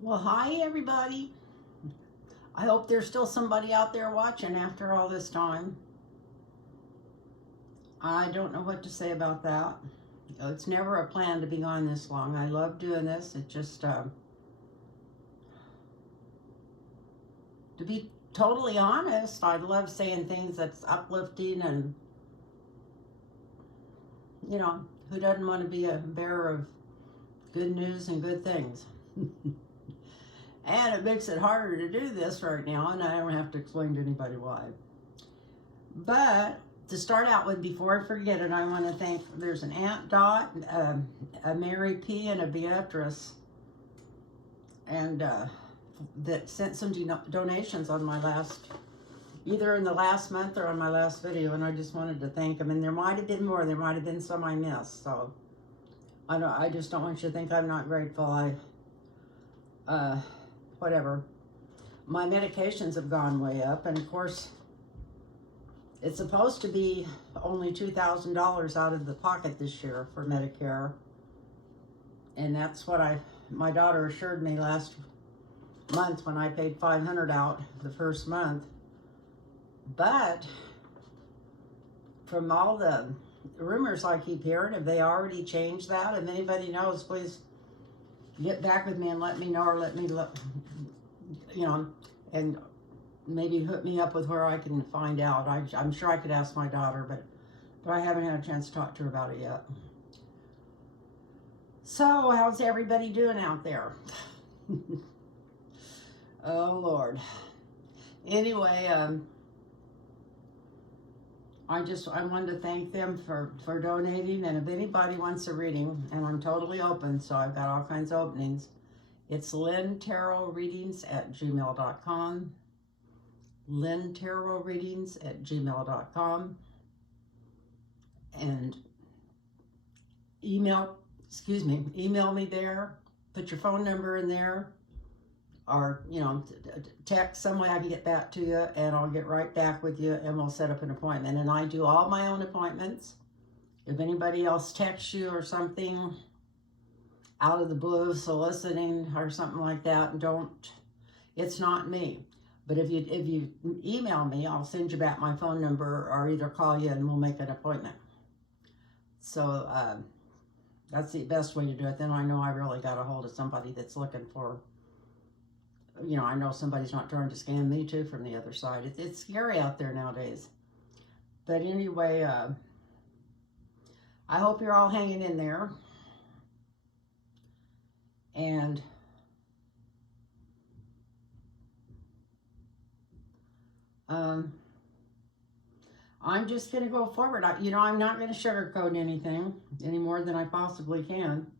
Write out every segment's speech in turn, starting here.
Well, hi everybody. I hope there's still somebody out there watching after all this time. I don't know what to say about that. It's never a plan to be gone this long. I love doing this. It just, to be totally honest, I love saying things that's uplifting and, who doesn't want to be a bearer of good news and good things? And it makes it harder to do this right now, and I don't have to explain to anybody why. But to start out with, before I forget it, I want to thank, there's an Aunt Dot, a Mary P, and a Beatrice, and that sent some donations on my last, either in the last month or on my last video, and I just wanted to thank them. And there might have been more, there might have been some I missed, so I just don't want you to think I'm not grateful. Whatever. My medications have gone way up, and of course, it's supposed to be only $2,000 out of the pocket this year for Medicare. And that's what my daughter assured me last month when I paid $500 out the first month. But from all the rumors I keep hearing, have they already changed that? If anybody knows, please get back with me and let me know, or let me look, and maybe hook me up with where I can find out. I'm sure I could ask my daughter, but I haven't had a chance to talk to her about it yet. So, how's everybody doing out there? Oh, Lord. Anyway, I wanted to thank them for donating, and if anybody wants a reading, and I'm totally open, so I've got all kinds of openings, it's lynntarotreadings@gmail.com, lynntarotreadings@gmail.com, and email me there, put your phone number in there, or, text some way I can get back to you, and I'll get right back with you, and we'll set up an appointment. And I do all my own appointments. If anybody else texts you or something out of the blue, soliciting or something like that, it's not me. But if you email me, I'll send you back my phone number, or either call you and we'll make an appointment. So that's the best way to do it. Then I know I really got a hold of somebody that's looking for, I know somebody's not trying to scam me too from the other side. It's scary out there nowadays. But anyway, I hope you're all hanging in there. And I'm just going to go forward. I'm not going to sugarcoat anything any more than I possibly can.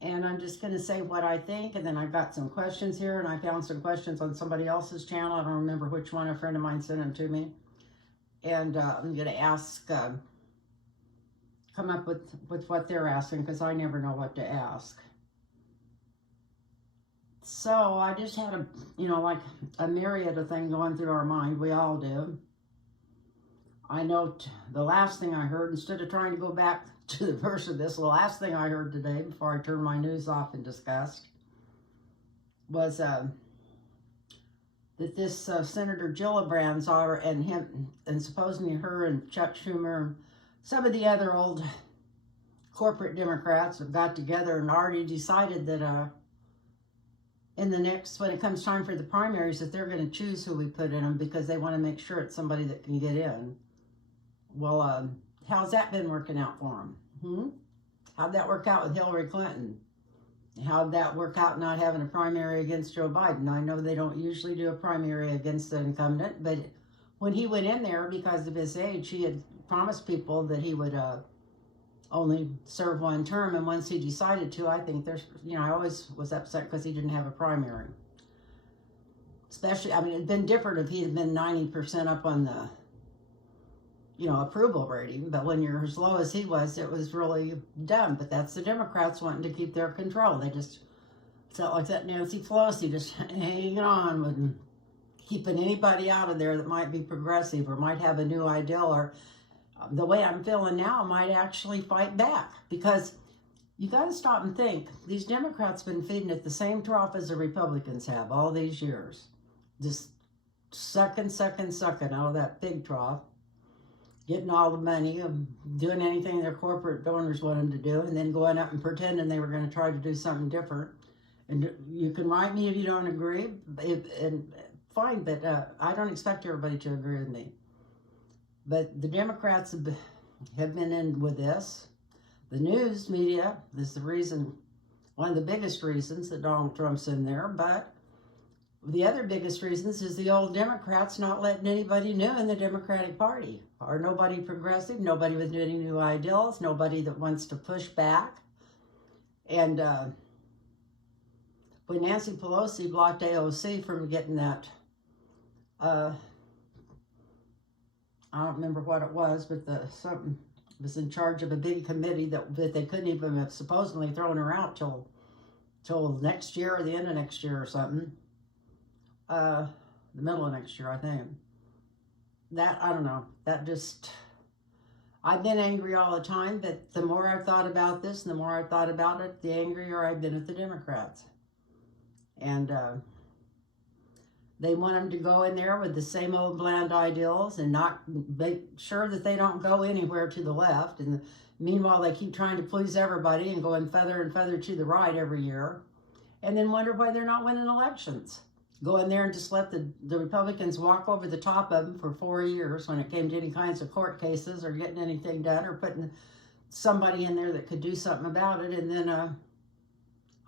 And I'm just going to say what I think, and then I've got some questions here, and I found some questions on somebody else's channel. I don't remember which one. A friend of mine sent them to me. And I'm going to ask, come up with what they're asking, because I never know what to ask. So I just had like a myriad of things going through our mind. We all do. I know the last thing I heard, instead of trying to go back to the verse of this, the last thing I heard today before I turned my news off in disgust was that this Senator Gillibrand's and him, and supposedly her and Chuck Schumer and some of the other old corporate Democrats have got together and already decided that in the next, when it comes time for the primaries, that they're going to choose who we put in them, because they want to make sure it's somebody that can get in. Well, how's that been working out for them? How'd that work out with Hillary Clinton? How'd that work out not having a primary against Joe Biden? I know they don't usually do a primary against the incumbent, but when he went in there, because of his age, he had promised people that he would only serve one term, and once he decided to, I think there's, I always was upset because he didn't have a primary. Especially, it'd been different if he had been 90% up on the, approval rating, but when you're as low as he was, it was really dumb. But that's the Democrats wanting to keep their control. They just felt like that Nancy Pelosi just hanging on with keeping anybody out of there that might be progressive or might have a new ideal, or the way I'm feeling now might actually fight back, because You got to stop and think. These Democrats have been feeding at the same trough as the Republicans have all these years. Just sucking out of that big trough, getting all the money, doing anything their corporate donors want them to do, and then going up and pretending they were going to try to do something different. And you can write me if you don't agree, and fine, but I don't expect everybody to agree with me. But the Democrats have been in with this. The news media is the reason, one of the biggest reasons that Donald Trump's in there, but the other biggest reasons is the old Democrats not letting anybody new in the Democratic Party, or nobody progressive, nobody with any new ideals, nobody that wants to push back. And when Nancy Pelosi blocked AOC from getting that, I don't remember what it was, but something was in charge of a big committee that they couldn't even have supposedly thrown her out till next year or the end of next year or something. The middle of next year, I think. That, I don't know, that just, I've been angry all the time, but the more I've thought about this and the more I've thought about it, the angrier I've been at the Democrats. And they want them to go in there with the same old bland ideals and not make sure that they don't go anywhere to the left. And meanwhile, they keep trying to please everybody and going feather and feather to the right every year. And then wonder why they're not winning elections. Go in there and just let the Republicans walk over the top of them for 4 years when it came to any kinds of court cases or getting anything done or putting somebody in there that could do something about it. And then,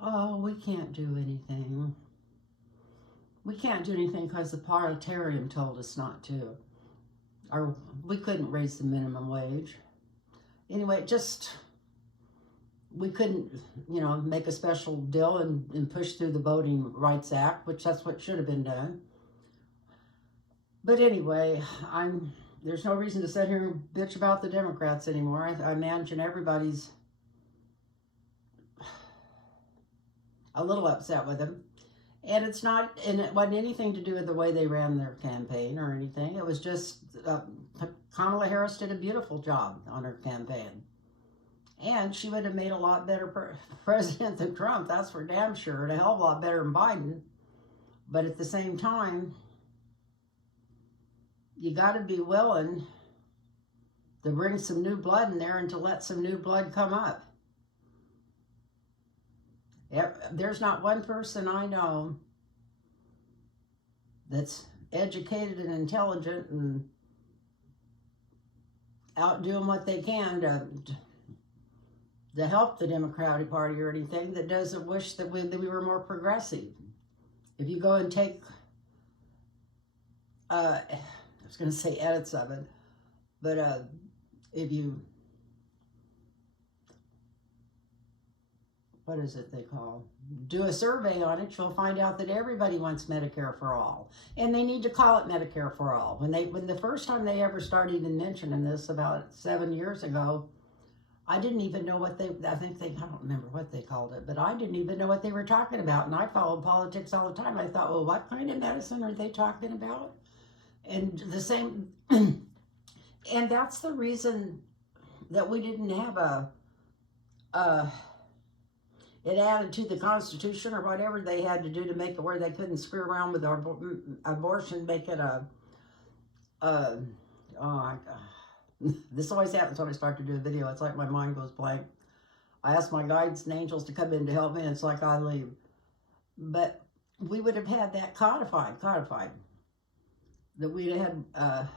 oh, we can't do anything. We can't do anything because the proletariat told us not to. Or we couldn't raise the minimum wage. Anyway, just, we couldn't, you know, make a special deal and push through the Voting Rights Act, which that's what should have been done. But anyway, there's no reason to sit here and bitch about the Democrats anymore. I imagine everybody's a little upset with them. And it wasn't anything to do with the way they ran their campaign or anything. It was just, Kamala Harris did a beautiful job on her campaign. And she would have made a lot better president than Trump, that's for damn sure, and a hell of a lot better than Biden. But at the same time, you got to be willing to bring some new blood in there and to let some new blood come up. There's not one person I know that's educated and intelligent and out doing what they can to help the Democratic Party or anything that doesn't wish that we were more progressive. If you go and take, I was going to say edits of it, but if you, what is it they call? Do a survey on it, you'll find out that everybody wants Medicare for all. And they need to call it Medicare for all. When the first time they ever started mentioning this about 7 years ago, I didn't even know what I don't remember what they called it, but I didn't even know what they were talking about. And I followed politics all the time. I thought, well, what kind of medicine are they talking about? And the same, and that's the reason that we didn't have it added to the Constitution or whatever they had to do to make it where they couldn't screw around with abortion, make it oh my God. This always happens when I start to do a video. It's like my mind goes blank. I ask my guides and angels to come in to help me, and it's like I leave. But we would have had that codified. That we'd have had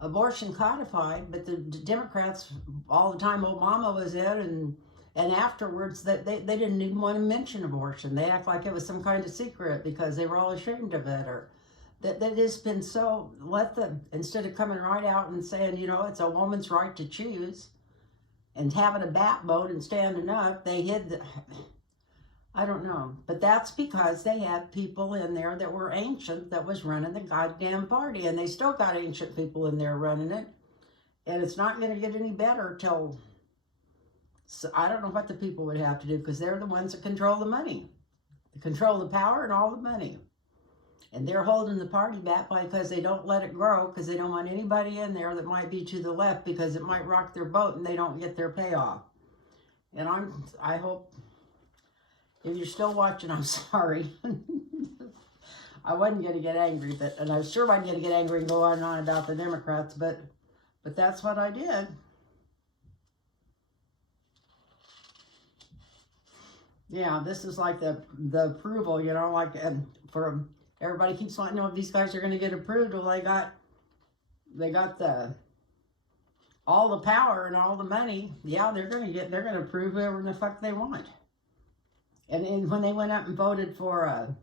abortion codified, but the Democrats, all the time Obama was in, and afterwards, they didn't even want to mention abortion. They act like it was some kind of secret because they were all ashamed of it, or that has been so, let them, instead of coming right out and saying, you know, it's a woman's right to choose, and having a backbone and standing up, they hid I don't know. But that's because they had people in there that were ancient that was running the goddamn party, and they still got ancient people in there running it, and it's not going to get any better till, so I don't know what the people would have to do, because they're the ones that control the money. They control the power and all the money. And they're holding the party back because they don't let it grow, because they don't want anybody in there that might be to the left, because it might rock their boat and they don't get their payoff. And I hope, if you're still watching, I'm sorry. I wasn't going to get angry, and I was sure I wasn't going to get angry and go on and on about the Democrats, but that's what I did. Yeah, this is like the approval, you know, like, and for everybody keeps wanting to know if these guys are going to get approved. Well, they got all the power and all the money. Yeah, they're going to approve whoever the fuck they want. And when they went up and voted for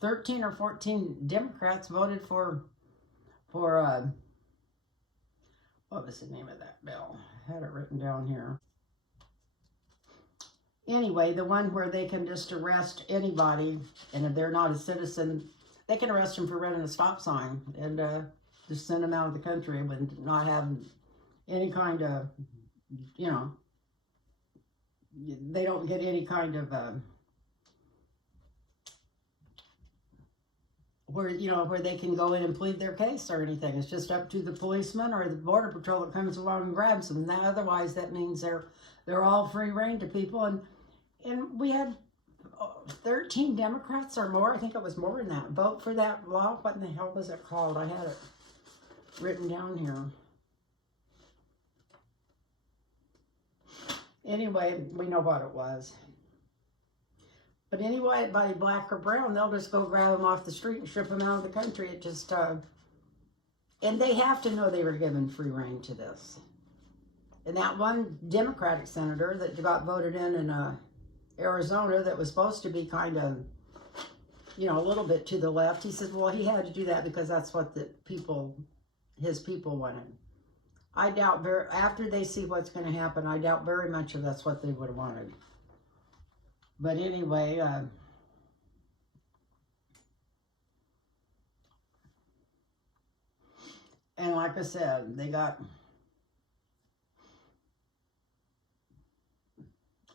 13 or 14 Democrats voted for what was the name of that bill? I had it written down here. Anyway, the one where they can just arrest anybody, and if they're not a citizen, they can arrest them for running a stop sign and just send them out of the country with not having any kind of, you know, they don't get any kind of where they can go in and plead their case or anything. It's just up to the policeman or the border patrol that comes along and grabs them. Now, otherwise, that means they're all free reign to people. And we had 13 Democrats or more, I think it was more than that, vote for that law. What in the hell was it called? I had it written down here. Anyway, we know what it was. But anyway, by black or brown, they'll just go grab them off the street and ship them out of the country. It just, and they have to know they were given free reign to this. And that one Democratic senator that got voted in Arizona that was supposed to be kind of, you know, a little bit to the left, he said, well, he had to do that because that's what his people wanted. I doubt after they see what's going to happen, I doubt very much if that's what they would have wanted. But anyway, and like I said, they got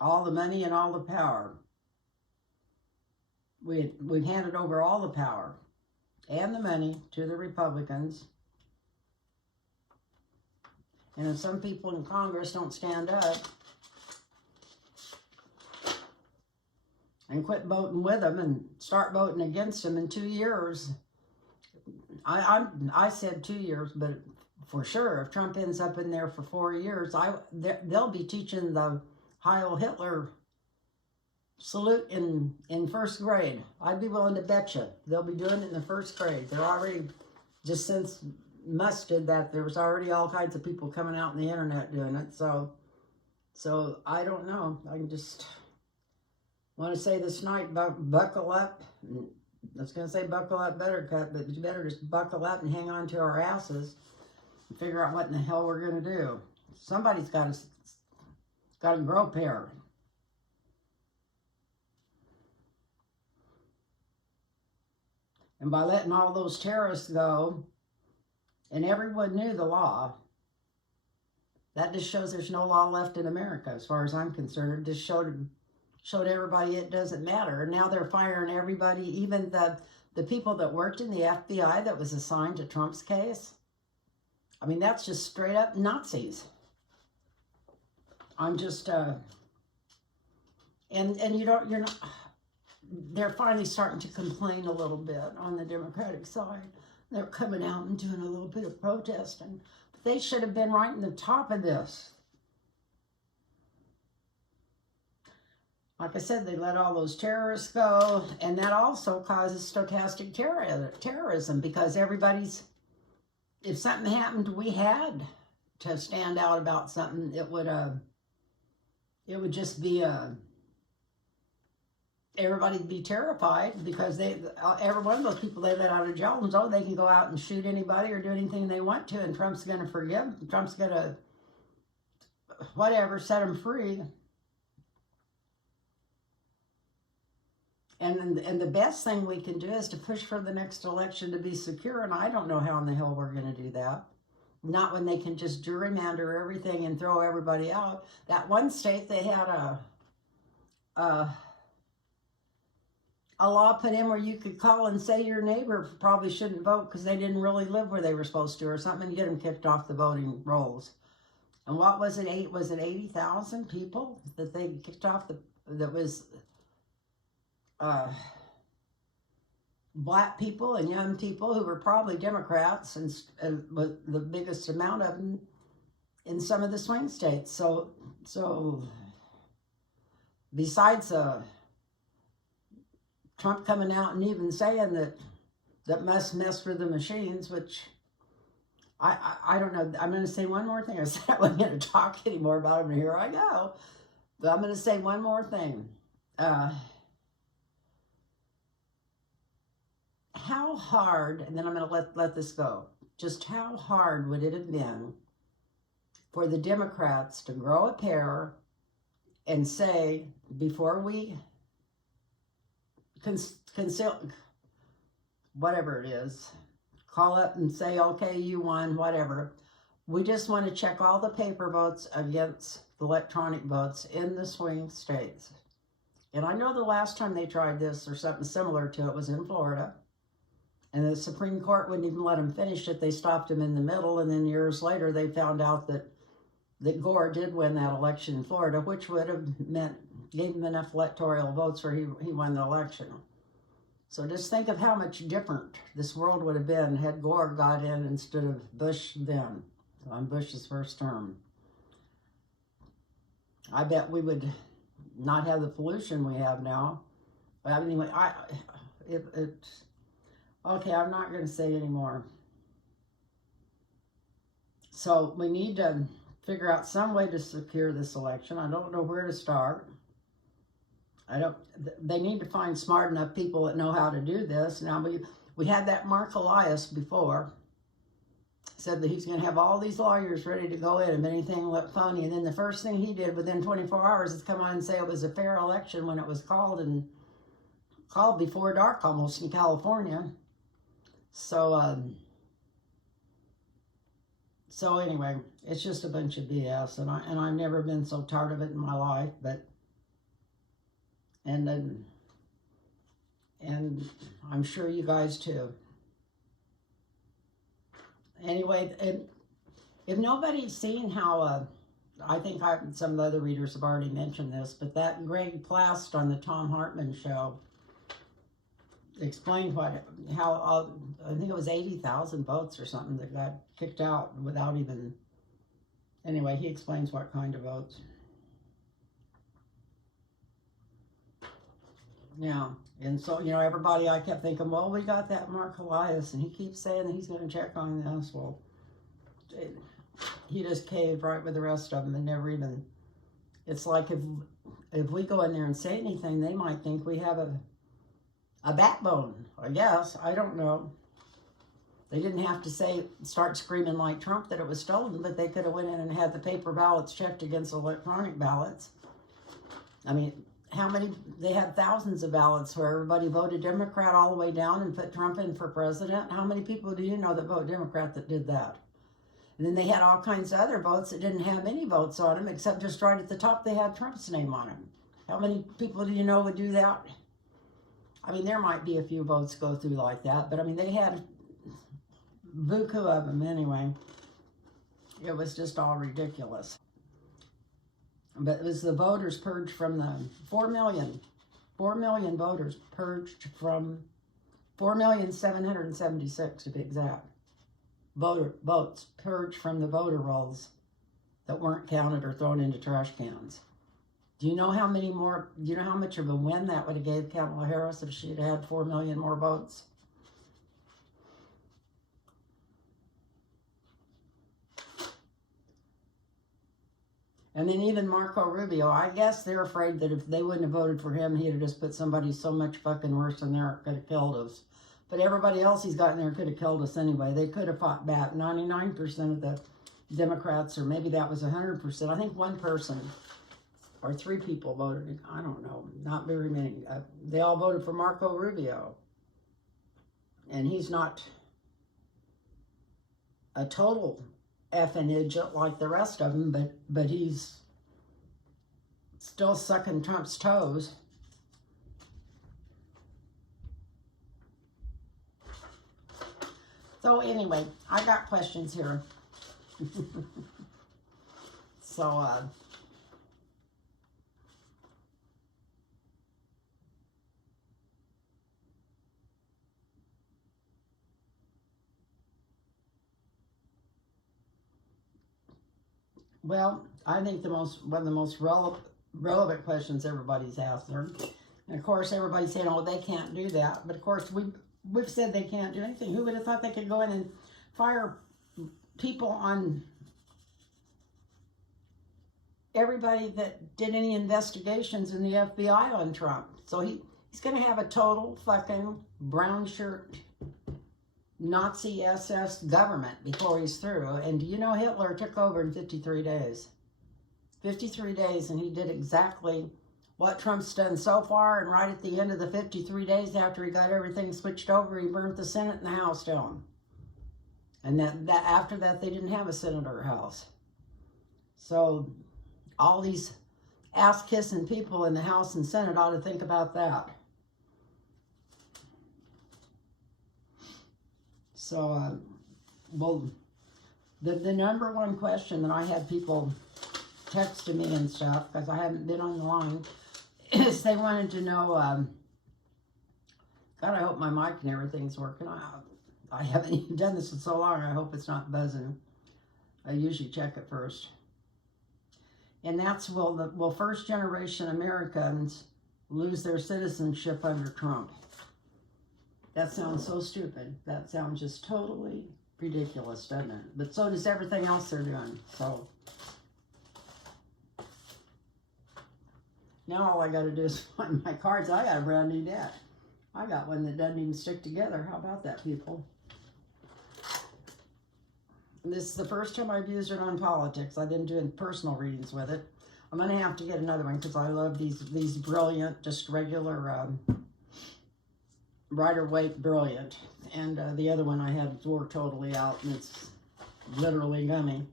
all the money and all the power. We've handed over all the power and the money to the Republicans. And if some people in Congress don't stand up and quit voting with them and start voting against them in 2 years, I said 2 years, but for sure, if Trump ends up in there for 4 years, they'll be teaching the Heil Hitler salute in first grade. I'd be willing to bet you they'll be doing it in the first grade. They're already, just since Musk did that, there was already all kinds of people coming out on the internet doing it. So I don't know. I just want to say this night, buckle up. I was going to say buckle up, Buttercup, but you better just buckle up and hang on to our asses and figure out what in the hell we're going to do. Somebody's got to grow a pair. And by letting all those terrorists go, and everyone knew the law, that just shows there's no law left in America, as far as I'm concerned. It just showed everybody it doesn't matter. And now they're firing everybody, even the people that worked in the FBI that was assigned to Trump's case. I mean, that's just straight up Nazis. I'm just, and you're not, they're finally starting to complain a little bit on the Democratic side. They're coming out and doing a little bit of protesting. But they should have been right in the top of this. Like I said, they let all those terrorists go, and that also causes stochastic terrorism, because if something happened, we had to stand out about something. It would just be everybody'd be terrified, because every one of those people they let out of jail, and they can go out and shoot anybody or do anything they want to, and Trump's going to forgive. Trump's going to whatever, set them free. And the best thing we can do is to push for the next election to be secure, and I don't know how in the hell we're going to do that. Not when they can just gerrymander everything and throw everybody out. That one state, they had a law put in where you could call and say your neighbor probably shouldn't vote because they didn't really live where they were supposed to or something, and get them kicked off the voting rolls. And what was it? Was it 80,000 people that they kicked off? That was black people and young people who were probably Democrats, and the biggest amount of them in some of the swing states. So besides Trump coming out and even saying that must mess with the machines, which I don't know. I'm going to say one more thing. I said I wasn't going to talk anymore about them, and here I go. But I'm going to say one more thing. How hard, and then I'm going to let this go, just how hard would it have been for the Democrats to grow a pair and say, before we conceal, whatever it is, call up and say, okay, you won, whatever. We just want to check all the paper votes against the electronic votes in the swing states. And I know the last time they tried this or something similar to it was in Florida. And the Supreme Court wouldn't even let them finish it. They stopped him in the middle. And then years later, they found out that Gore did win that election in Florida, which would have gave him enough electoral votes where he won the election. So just think of how much different this world would have been had Gore got in instead of Bush then, on Bush's first term. I bet we would not have the pollution we have now. But anyway, okay, I'm not going to say anymore. So we need to figure out some way to secure this election. I don't know where to start. They need to find smart enough people that know how to do this. Now, we had that Mark Elias before, said that he's going to have all these lawyers ready to go in if anything looked phony. And then the first thing he did within 24 hours is come on and say it was a fair election when it was called before dark almost in California. So anyway, it's just a bunch of BS, and I've never been so tired of it in my life, and I'm sure you guys too. Anyway, if nobody's seen how, I think some of the other readers have already mentioned this, but that Greg Plast on the Tom Hartman show explained how I think it was 80,000 votes or something that got kicked out without even, anyway, he explains what kind of votes. Yeah, and so, everybody, I kept thinking, well, we got that Mark Elias, and he keeps saying that he's going to check on this. Well, he just caved right with the rest of them and never even, it's like if we go in there and say anything, they might think we have a backbone, I guess. I don't know. They didn't have to start screaming like Trump that it was stolen, but they could have went in and had the paper ballots checked against electronic ballots. I mean, they had thousands of ballots where everybody voted Democrat all the way down and put Trump in for president. How many people do you know that vote Democrat that did that? And then they had all kinds of other votes that didn't have any votes on them, except just right at the top they had Trump's name on them. How many people do you know would do that? I mean, there might be a few votes go through like that, but I mean, they had buku of them anyway. It was just all ridiculous. But it was the voters purged from the 4 million voters purged from 4,776,000 to be exact. Votes purged from the voter rolls that weren't counted or thrown into trash cans. Do you know how much of a win that would have gave Kamala Harris if she had 4 million more votes? And then even Marco Rubio, I guess they're afraid that if they wouldn't have voted for him, he'd have just put somebody so much fucking worse in there it could have killed us. But everybody else he's got in there could have killed us anyway. They could have fought back. 99% of the Democrats, or maybe that was 100%. I think one person or 3 people voted. I don't know. Not very many. They all voted for Marco Rubio. And he's not a total effing idiot like the rest of them, but he's still sucking Trump's toes. So anyway, I got questions here. So, well, I think one of the most relevant questions everybody's answered, and of course everybody's saying, "Oh, they can't do that," but of course we've said they can't do anything. Who would have thought they could go in and fire people on everybody that did any investigations in the FBI on Trump? So he's going to have a total fucking brown shirt Nazi SS government before he's through. And do you know Hitler took over in 53 days? 53 days, and he did exactly what Trump's done so far, and right at the end of the 53 days after he got everything switched over, he burnt the Senate and the House down. And that after that, they didn't have a Senate or a House. So all these ass-kissing people in the House and Senate ought to think about that. So, well, the number one question that I had people texting me and stuff, because I haven't been on the line, is they wanted to know, God, I hope my mic and everything's working. I haven't even done this in so long, I hope it's not buzzing. I usually check it first. And that's, will first generation Americans lose their citizenship under Trump? That sounds so stupid. That sounds just totally ridiculous, doesn't it? But so does everything else they're doing. So now all I got to do is find my cards. I got a brand new deck. I got one that doesn't even stick together. How about that, people? This is the first time I've used it on politics. I've been doing personal readings with it. I'm going to have to get another one because I love these brilliant, just regular Rider-Waite Brilliant. And the other one I had wore totally out, and it's literally gummy.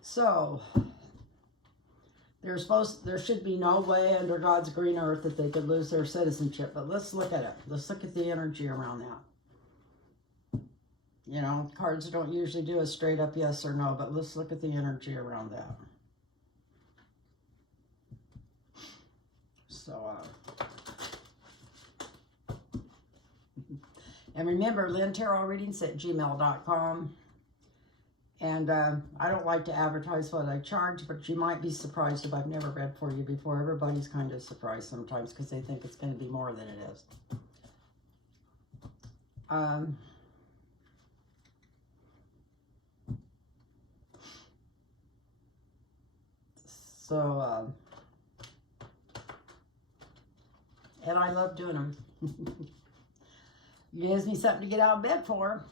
So there should be no way under God's green earth that they could lose their citizenship. But let's look at it. Let's look at the energy around that. You know, cards don't usually do a straight up yes or no, but let's look at the energy around that. So, and remember, LynnTarotReadings@gmail.com. And I don't like to advertise what I charge, but you might be surprised if I've never read for you before. Everybody's kind of surprised sometimes because they think it's going to be more than it is. And I love doing them. It gives me something to get out of bed for.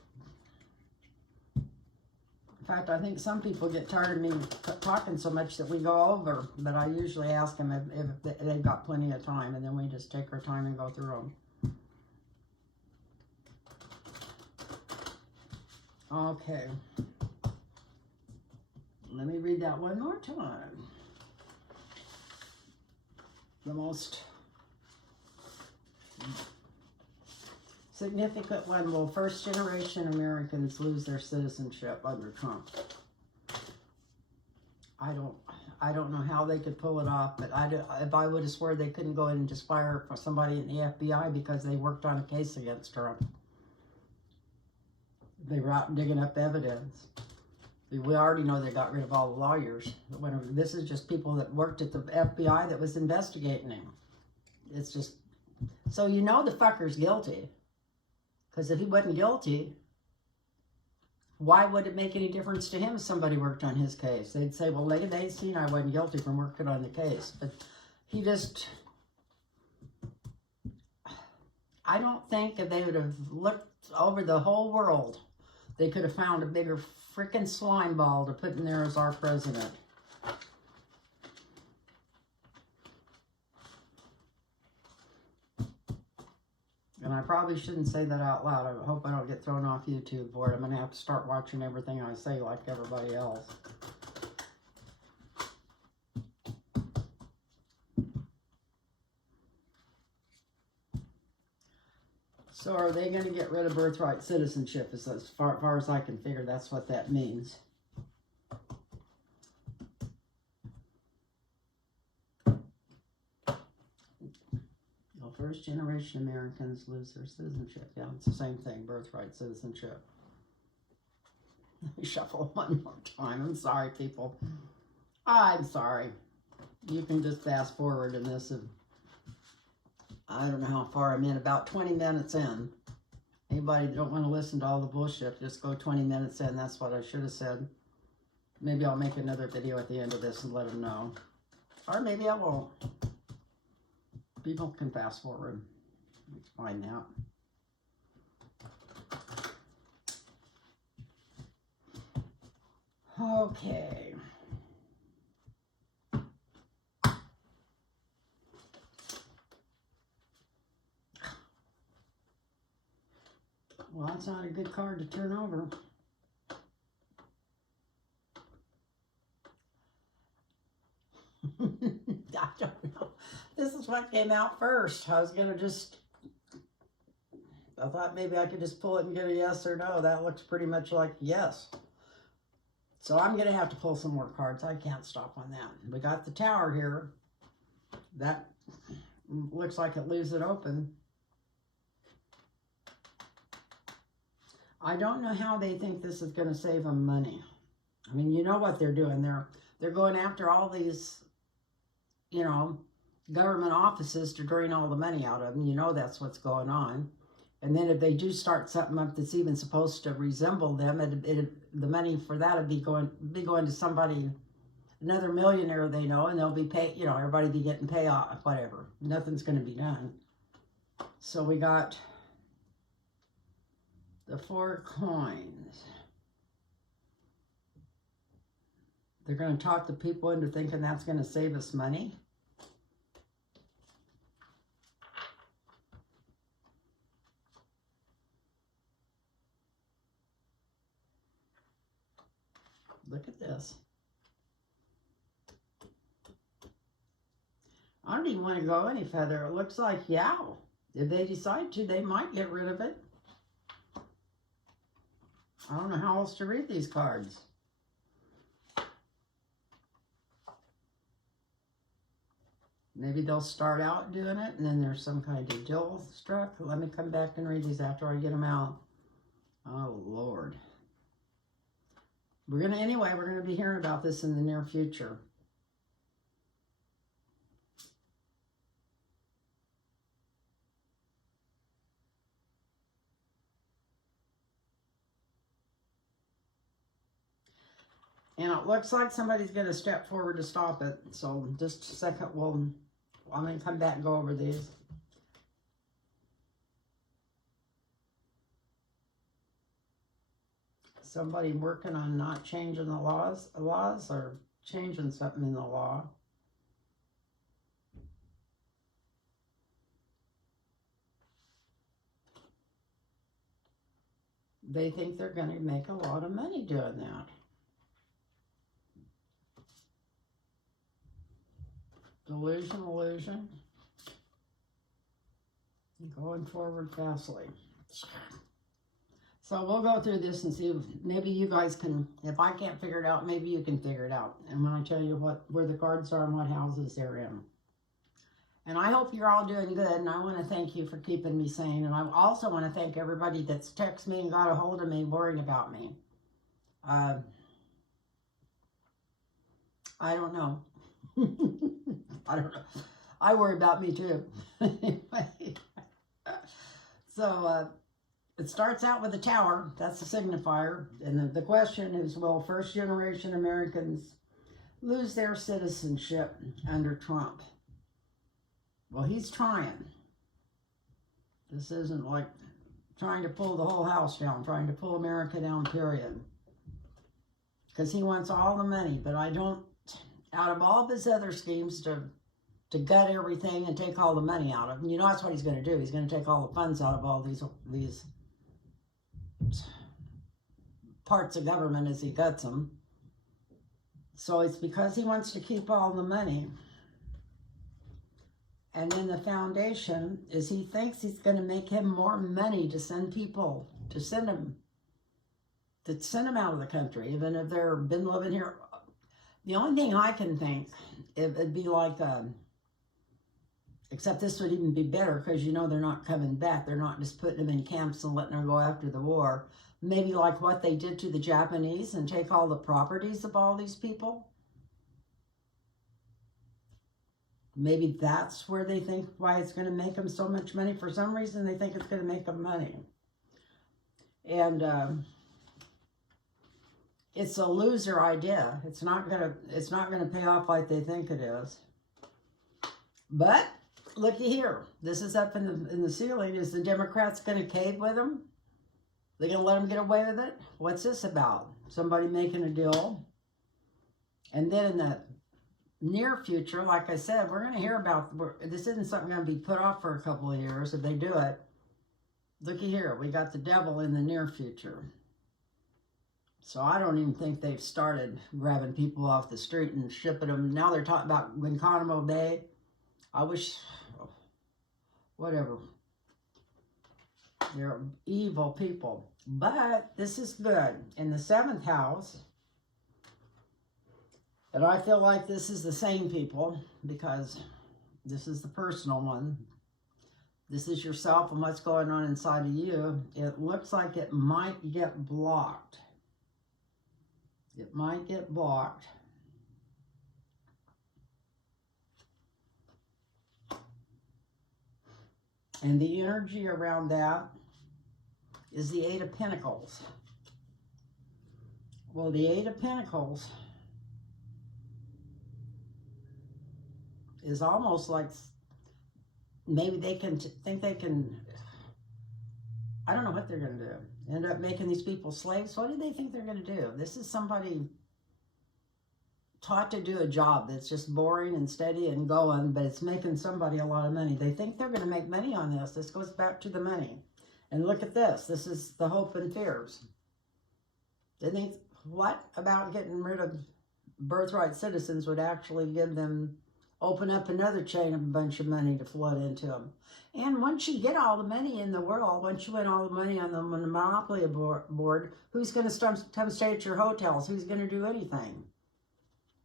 In fact, I think some people get tired of me talking so much that we go over, but I usually ask them if they've got plenty of time, and then we just take our time and go through them. Okay. Let me read that one more time. The most significant one: will first generation Americans lose their citizenship under Trump? I don't know how they could pull it off, but if I would have swore they couldn't go in and just fire for somebody in the FBI because they worked on a case against Trump. They were out digging up evidence. We already know they got rid of all the lawyers. This is just people that worked at the FBI that was investigating him. It's just, so you know the fucker's guilty. Because if he wasn't guilty, why would it make any difference to him if somebody worked on his case? They'd say, well, they'd seen I wasn't guilty from working on the case. But he just, I don't think if they would have looked over the whole world, they could have found a bigger freaking slime ball to put in there as our president. And I probably shouldn't say that out loud. I hope I don't get thrown off YouTube for it. I'm going to have to start watching everything I say like everybody else. So are they going to get rid of birthright citizenship? As far as I can figure, that's what that means. first generation Americans lose their citizenship. Yeah, it's the same thing, birthright, citizenship. Let me shuffle one more time. I'm sorry, people. I'm sorry. You can just fast forward in this. I don't know how far I'm in, about 20 minutes in. Anybody that don't want to listen to all the bullshit, just go 20 minutes in. That's what I should have said. Maybe I'll make another video at the end of this and let them know. Or maybe I won't. People can fast forward. Let's find out. Okay. Well, that's not a good card to turn over. I don't know. This is what came out first. I was going to I thought maybe I could just pull it and get a yes or no. That looks pretty much like yes. So I'm going to have to pull some more cards. I can't stop on that. We got the Tower here. That looks like it leaves it open. I don't know how they think this is going to save them money. I mean, you know what they're doing. They're going after all these, you know, government offices to drain all the money out of them. You know that's what's going on. And then if they do start something up that's even supposed to resemble them, the money for that would be going to somebody, another millionaire they know, and they'll be paid, you know, everybody be getting payoff, whatever. Nothing's going to be done. So we got the 4 coins. They're going to talk the people into thinking that's going to save us money. Look at this. I don't even want to go any further. It looks like, yeah, if they decide to, they might get rid of it. I don't know how else to read these cards. Maybe they'll start out doing it, and then there's some kind of deal struck. Let me come back and read these after I get them out. Oh, Lord. Anyway, we're going to be hearing about this in the near future. And it looks like somebody's going to step forward to stop it. So just a second, I'm going to come back and go over these. Somebody working on not changing the laws or changing something in the law. They think they're going to make a lot of money doing that. Delusion, illusion. Going forward fastly. So we'll go through this and see if maybe you guys can, if I can't figure it out, maybe you can figure it out. And when I tell you where the cards are and what houses they're in. And I hope you're all doing good, and I want to thank you for keeping me sane. And I also want to thank everybody that's texted me and got a hold of me worrying about me. I don't know. I don't know. I worry about me too. Anyway. So it starts out with the Tower. That's the signifier. And the question is, will first generation Americans lose their citizenship under Trump? Well, he's trying. This isn't like trying to pull the whole house down, trying to pull America down, period. Because he wants all the money, but I don't, out of all of his other schemes to gut everything and take all the money out of them, you know that's what he's going to do. He's going to take all the funds out of all these parts of government as he guts them. So it's because he wants to keep all the money. And then the foundation is he thinks he's going to make him more money to send people, to send them out of the country, even if they've been living here. The only thing I can think, it'd be like Except this would even be better because you know they're not coming back. They're not just putting them in camps and letting them go after the war. Maybe like what they did to the Japanese and take all the properties of all these people. Maybe that's where they think why it's going to make them so much money. For some reason, they think it's going to make them money. And it's a loser idea. It's not gonna pay off like they think it is. But looky here, this is up in the ceiling. Is the Democrats going to cave with them? They going to let them get away with it? What's this about? Somebody making a deal, and then in the near future, like I said, we're going to hear about. This isn't something going to be put off for a couple of years if they do it. Looky here, we got the devil in the near future. So I don't even think they've started grabbing people off the street and shipping them. Now they're talking about Guantanamo Bay. I wish, whatever. They're evil people. But this is good. In the 7th house, and I feel like this is the same people because this is the personal one. This is yourself and what's going on inside of you. It looks like it might get blocked. It might get blocked. And the energy around that is the 8 of Pentacles. Well, the 8 of Pentacles is almost like maybe they can think they can, I don't know what they're going to do. End up making these people slaves? What do they think they're going to do? This is somebody taught to do a job that's just boring and steady and going, but it's making somebody a lot of money. They think they're going to make money on this. This goes back to the money. And look at this. This is the hope and fears. They think, what about getting rid of birthright citizens would actually give them, open up another chain of a bunch of money to flood into them. And once you get all the money in the world, once you win all the money on the Monopoly board, who's going to come stay at your hotels? Who's going to do anything?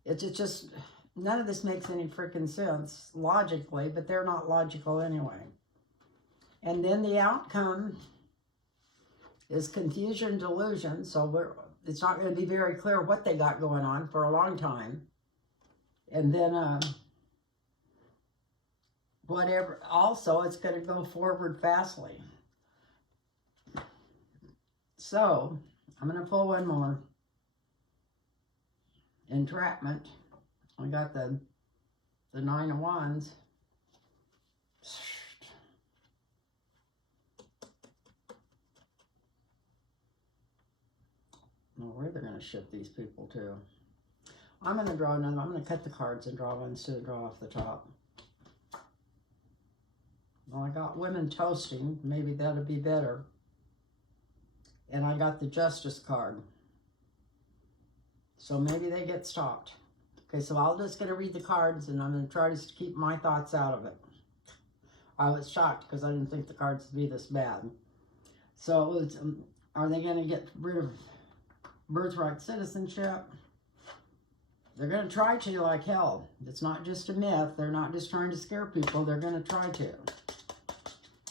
It's just, none of this makes any freaking sense logically, but they're not logical anyway. And then the outcome is confusion, delusion. So it's not going to be very clear what they got going on for a long time. And then whatever, also it's going to go forward fastly. So I'm going to pull one more. Entrapment. We got the 9 of Wands. Well, where they're going to ship these people to. I'm going to draw another. I'm going to cut the cards and draw one instead of draw off the top. Well, I got women toasting. Maybe that'll be better. And I got the Justice card. So maybe they get stopped. Okay, so I'm just going to read the cards and I'm going to try to keep my thoughts out of it. I was shocked because I didn't think the cards would be this bad. So it was, are they going to get rid of birthright citizenship? They're going to try to like hell. It's not just a myth. They're not just trying to scare people. They're going to try to.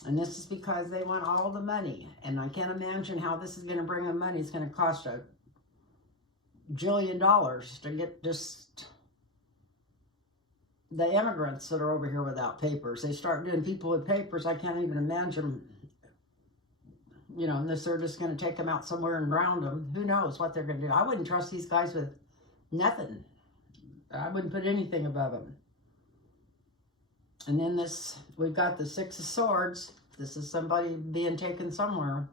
And this is because they want all the money. And I can't imagine how this is going to bring them money. It's going to cost $1 jillion to get just the immigrants that are over here without papers. They start doing people with papers. I can't even imagine, you know, unless they're just going to take them out somewhere and drown them. Who knows what they're going to do? I wouldn't trust these guys with nothing. I wouldn't put anything above them. And then this, we've got the 6 of Swords. This is somebody being taken somewhere.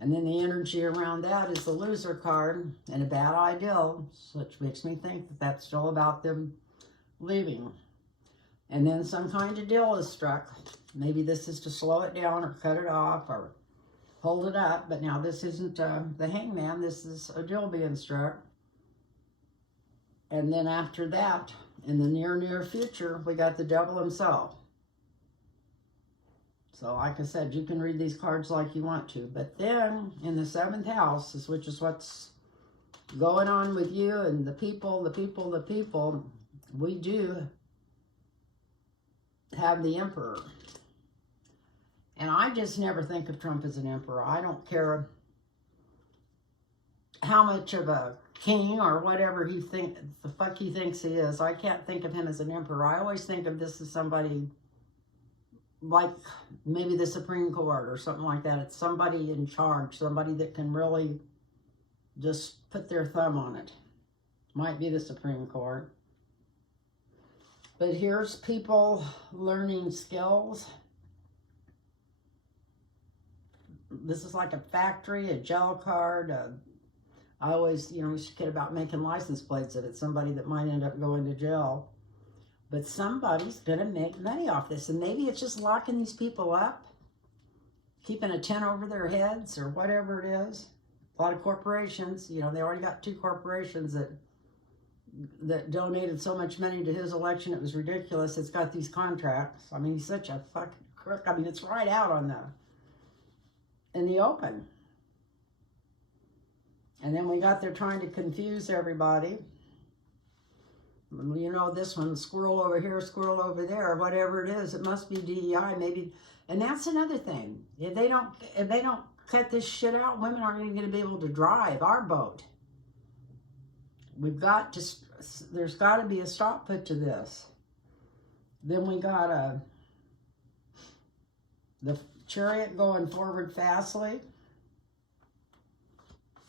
And then the energy around that is the Loser card and a bad ideal, which makes me think that that's still about them leaving. And then some kind of deal is struck. Maybe this is to slow it down or cut it off or hold it up. But now this isn't the Hangman. This is a deal being struck. And then after that, in the near future, we got the Devil himself. So like I said, you can read these cards like you want to. But then in the 7th house, which is what's going on with you and the people, we do have the emperor. And I just never think of Trump as an emperor. I don't care how much of a king or whatever the fuck he thinks he is. I can't think of him as an emperor. I always think of this as somebody like maybe the Supreme Court or something like that. It's somebody in charge, somebody that can really just put their thumb on it. Might be the Supreme Court. But here's people learning skills. This is like a factory, a gel card. I always, used to kid about making license plates that it's somebody that might end up going to jail. But somebody's going to make money off this. And maybe it's just locking these people up, keeping a tent over their heads or whatever it is. A lot of corporations, they already got 2 corporations that donated so much money to his election. It was ridiculous. It's got these contracts. I mean, he's such a fucking crook. I mean, it's right out in the open. And then we got there trying to confuse everybody. This one, squirrel over here, squirrel over there, whatever it is, it must be DEI maybe. And that's another thing. If they don't cut this shit out, women aren't even going to be able to drive our boat. There's got to be a stop put to this. Then we got the chariot going forward fastly.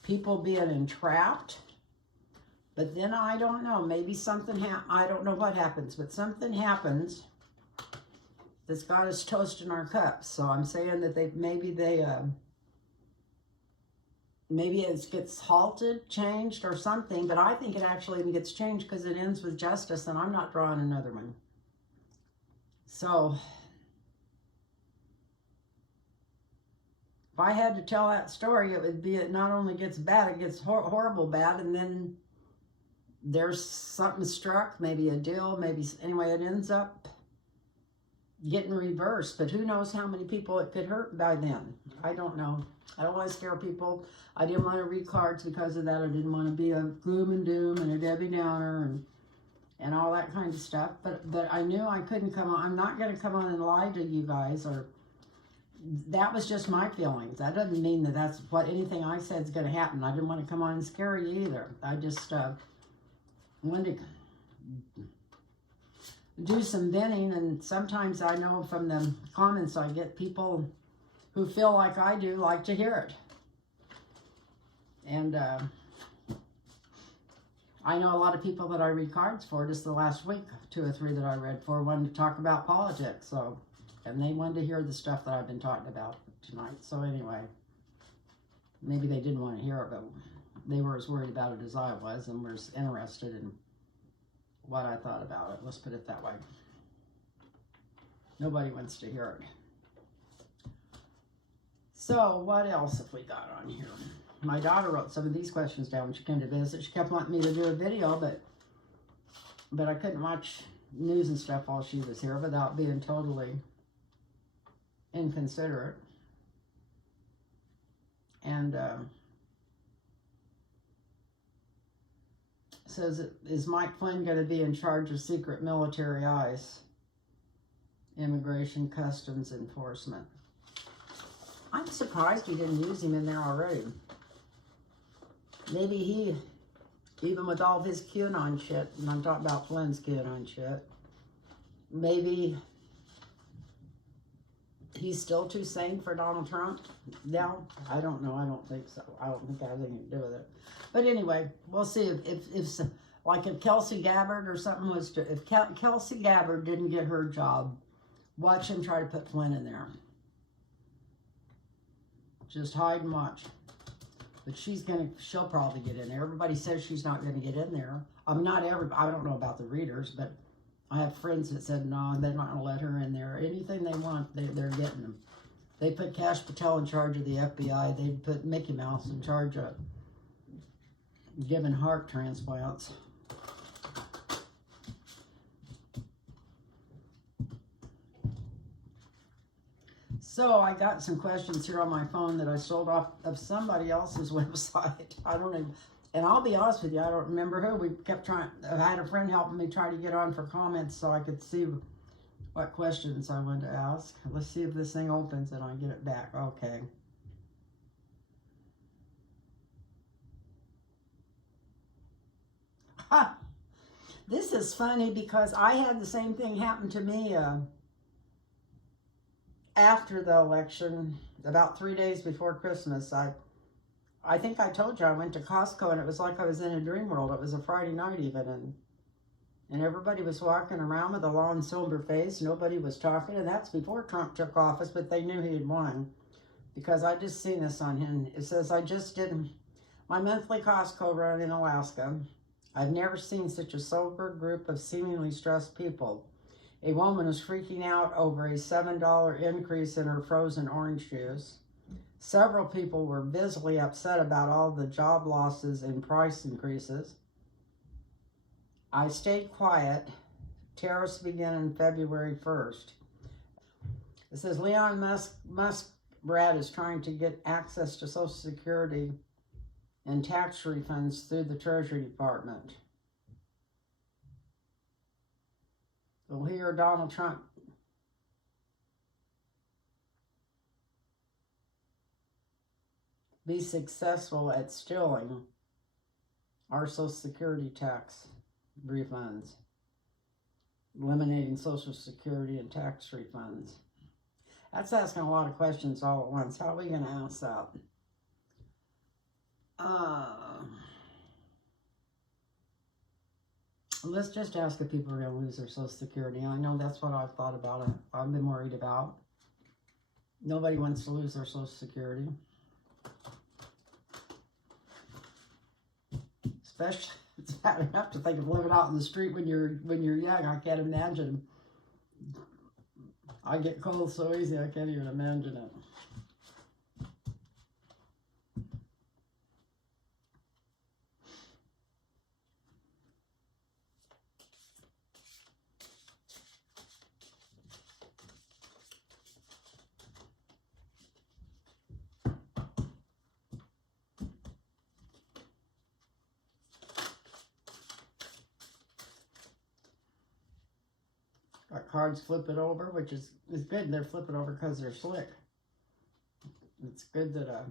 People being entrapped. But then I don't know, maybe something I don't know what happens, but something happens that's got us toasting our cups. So I'm saying that maybe it gets halted, changed, or something, but I think it actually even gets changed because it ends with justice, and I'm not drawing another one. So if I had to tell that story, it would be it not only gets bad, it gets horrible bad, and then there's something struck, maybe a deal, anyway, it ends up getting reversed. But who knows how many people it could hurt by then. I don't know. I don't want to scare people. I didn't want to read cards because of that. I didn't want to be a gloom and doom and a Debbie Downer and all that kind of stuff. But I knew I couldn't come on. I'm not going to come on and lie to you guys. Or that was just my feelings. That doesn't mean that that's what anything I said is going to happen. I didn't want to come on and scare you either. I just wanted to do some venting, and sometimes I know from the comments I get, people who feel like I do like to hear it. And I know a lot of people that I read cards for, just the last week, 2 or 3 that I read for, wanted to talk about politics. So, and they wanted to hear the stuff that I've been talking about tonight. So anyway, maybe they didn't want to hear it, but they were as worried about it as I was, and were as interested in what I thought about it. Let's put it that way. Nobody wants to hear it. So what else have we got on here? My daughter wrote some of these questions down when she came to visit. She kept wanting me to do a video, but I couldn't watch news and stuff while she was here without being totally inconsiderate. And says, is Mike Flynn going to be in charge of secret military ICE, immigration customs enforcement? I'm surprised we didn't use him in there already. Maybe he, even with all of his QAnon shit, and I'm talking about Flynn's QAnon shit, maybe he's still too sane for Donald Trump now? I don't know. I don't think so. I don't think it has anything to do with it. But anyway, we'll see if like if Kelsey Gabbard or something was to, if Kelsey Gabbard didn't get her job, watch him try to put Flynn in there. Just hide and watch. But she'll probably get in there. Everybody says she's not going to get in there. I don't know about the readers, but I have friends that said, no, they're not going to let her in there. Anything they want, they're getting them. They put Kash Patel in charge of the FBI. They put Mickey Mouse in charge of giving heart transplants. So I got some questions here on my phone that I sold off of somebody else's website. I don't even, and I'll be honest with you, I don't remember who. We kept trying, I had a friend helping me try to get on for comments so I could see what questions I want to ask. Let's see if this thing opens and I get it back. Okay. Ha! This is funny because I had the same thing happen to me after the election, about 3 days before Christmas. I think I told you I went to Costco and it was like I was in a dream world. It was a Friday night even, and everybody was walking around with a long somber face. Nobody was talking, and that's before Trump took office, but they knew he had won because I just seen this on him. It says, I just did my monthly Costco run in Alaska. I've never seen such a sober group of seemingly stressed people. A woman was freaking out over a $7 increase in her frozen orange juice. Several people were visibly upset about all the job losses and price increases. I stayed quiet. Tariffs begin on February 1st. It says Leon Musk Brad is trying to get access to Social Security and tax refunds through the Treasury Department. Will he or Donald Trump be successful at stealing our Social Security tax refunds, eliminating Social Security and tax refunds? That's asking a lot of questions all at once. How are we going to ask that? Let's just ask if people are going to lose their Social Security. I know that's what I've thought about it. I've been worried about. Nobody wants to lose their Social Security. Especially, it's bad enough to think of living out in the street when you're young. I can't imagine. I get cold so easy, I can't even imagine it. Got cards flip it over, which is good. They're flipping over because they're slick. It's good that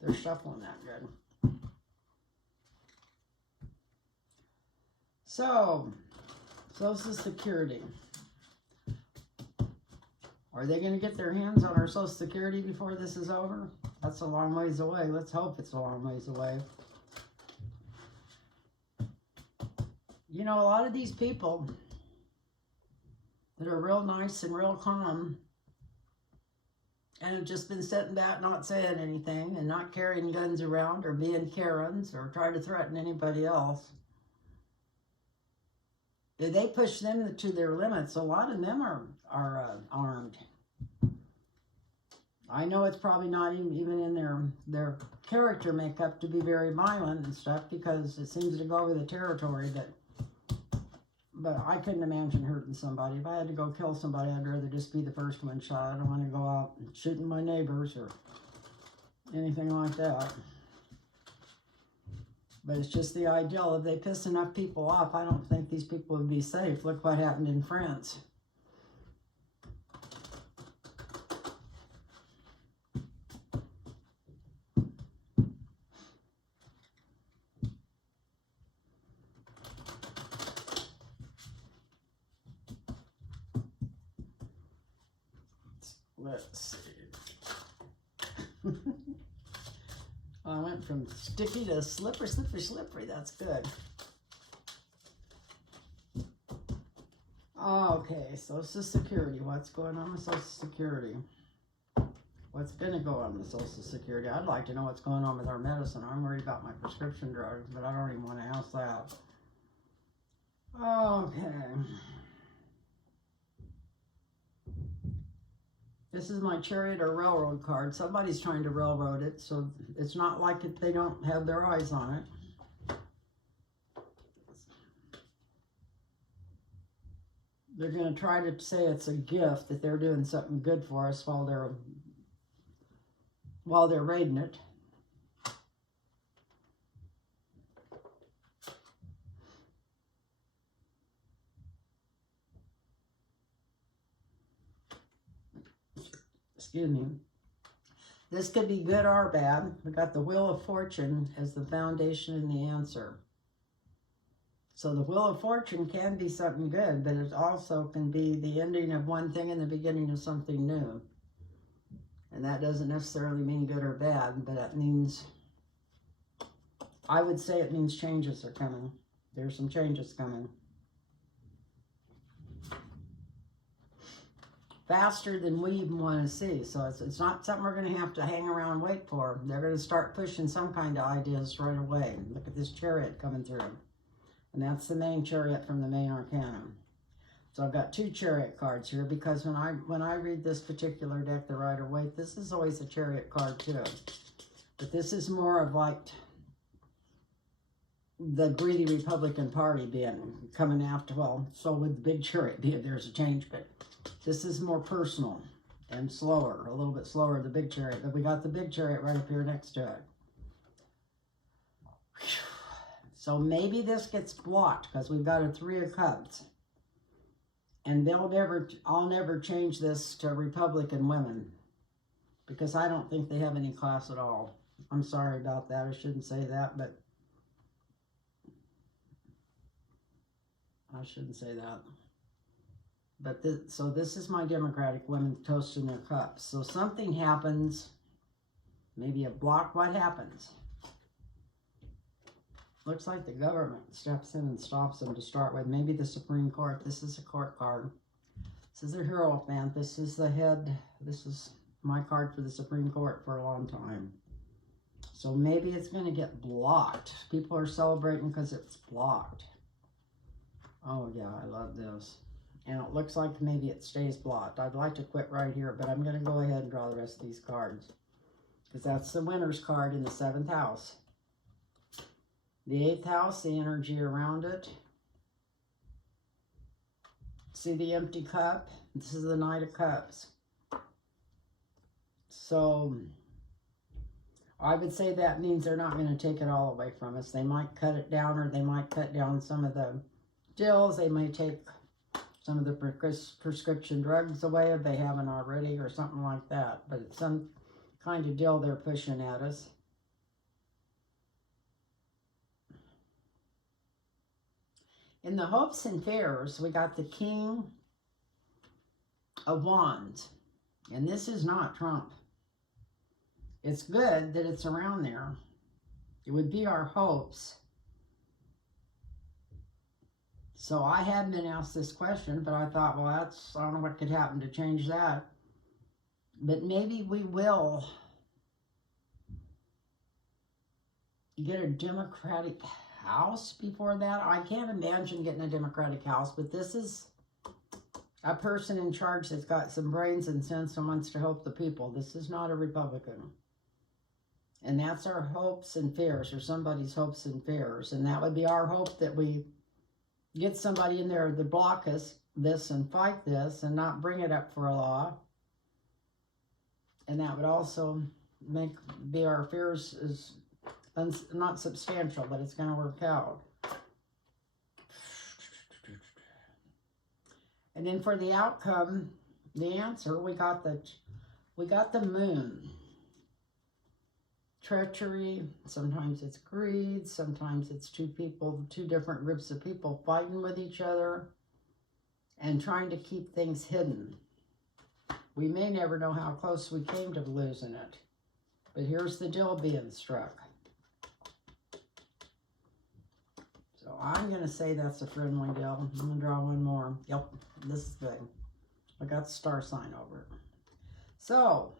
they're shuffling that good. So, Social Security. Are they going to get their hands on our Social Security before this is over? That's a long ways away. Let's hope it's a long ways away. You know, a lot of these people that are real nice and real calm and have just been sitting back not saying anything and not carrying guns around or being Karens or trying to threaten anybody else. If they push them to their limits, a lot of them are armed. I know it's probably not even in their character makeup to be very violent and stuff because it seems to go with the territory, but I couldn't imagine hurting somebody. If I had to go kill somebody, I'd rather just be the first one shot. I don't want to go out shooting my neighbors or anything like that. But it's just the ideal. If they piss enough people off, I don't think these people would be safe. Look what happened in France. Let's see. I went from sticky to slippery, slippery, slippery. That's good. Okay, Social Security. What's going on with Social Security? What's going to go on with Social Security? I'd like to know what's going on with our medicine. I'm worried about my prescription drugs, but I don't even want to ask that. Okay. This is my chariot or railroad card. Somebody's trying to railroad it, so it's not like if they don't have their eyes on it. They're going to try to say it's a gift, that they're doing something good for us while they're raiding it. Excuse me. This could be good or bad. We got the Wheel of Fortune as the foundation and the answer. So the Wheel of Fortune can be something good, but it also can be the ending of one thing and the beginning of something new. And that doesn't necessarily mean good or bad, but it means, I would say it means changes are coming. There's some changes coming. Faster than we even want to see. So it's not something we're going to have to hang around and wait for. They're going to start pushing some kind of ideas right away. Look at this Chariot coming through. And that's the main Chariot from the main arcana. So I've got two Chariot cards here because when I read this particular deck, the Rider-Waite, this is always a Chariot card too. But this is more of like the greedy Republican Party coming after, well, so would the big Chariot be if there's a change, but this is more personal and slower, a little bit slower, the big Chariot. But we got the big Chariot right up here next to it. So maybe this gets blocked because we've got a 3 of Cups. And I'll never change this to Republican women because I don't think they have any class at all. I'm sorry about that. I shouldn't say that, but I shouldn't say that. But so this is my Democratic women toasting their cups. So something happens, maybe a block. What happens? Looks like the government steps in and stops them to start with. Maybe the Supreme Court. This is a court card. This is a Hierophant. This is the head. This is my card for the Supreme Court for a long time. So maybe it's going to get blocked. People are celebrating because it's blocked. Oh yeah, I love this. And it looks like maybe it stays blocked. I'd like to quit right here, but I'm going to go ahead and draw the rest of these cards. Because that's the winner's card in the 7th house. The 8th house, the energy around it. See the empty cup? This is the Knight of Cups. So I would say that means they're not going to take it all away from us. They might cut it down, or they might cut down some of the deals. They may take some of the prescription drugs away if they haven't already, or something like that. But it's some kind of deal they're pushing at us. In the hopes and fears, we got the King of Wands. And this is not Trump. It's good that it's around there. It would be our hopes. So I had been asked this question, but I thought, well, I don't know what could happen to change that. But maybe we will get a Democratic House before that. I can't imagine getting a Democratic House, but this is a person in charge that's got some brains and sense and wants to help the people. This is not a Republican. And that's our hopes and fears, or somebody's hopes and fears. And that would be our hope, that we get somebody in there to block us this and fight this and not bring it up for a law. And that would also be our fears is not substantial, but it's going to work out. And then for the outcome, the answer, we got the Moon. Treachery, sometimes it's greed, sometimes it's two different groups of people fighting with each other and trying to keep things hidden. We may never know how close we came to losing it, but here's the deal being struck. So I'm going to say that's a friendly deal. I'm going to draw one more. Yep, this is good. I got the star sign over it. So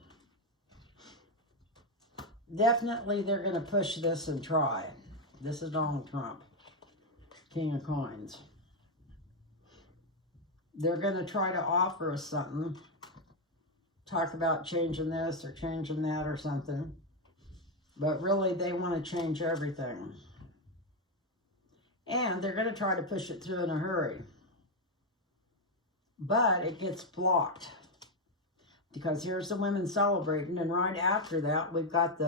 definitely they're going to push this and try. This is Donald Trump, King of Coins. They're going to try to offer us something. Talk about changing this or changing that or something. But really they want to change everything. And they're going to try to push it through in a hurry. But it gets blocked. Because here's the women celebrating, and right after that, we've got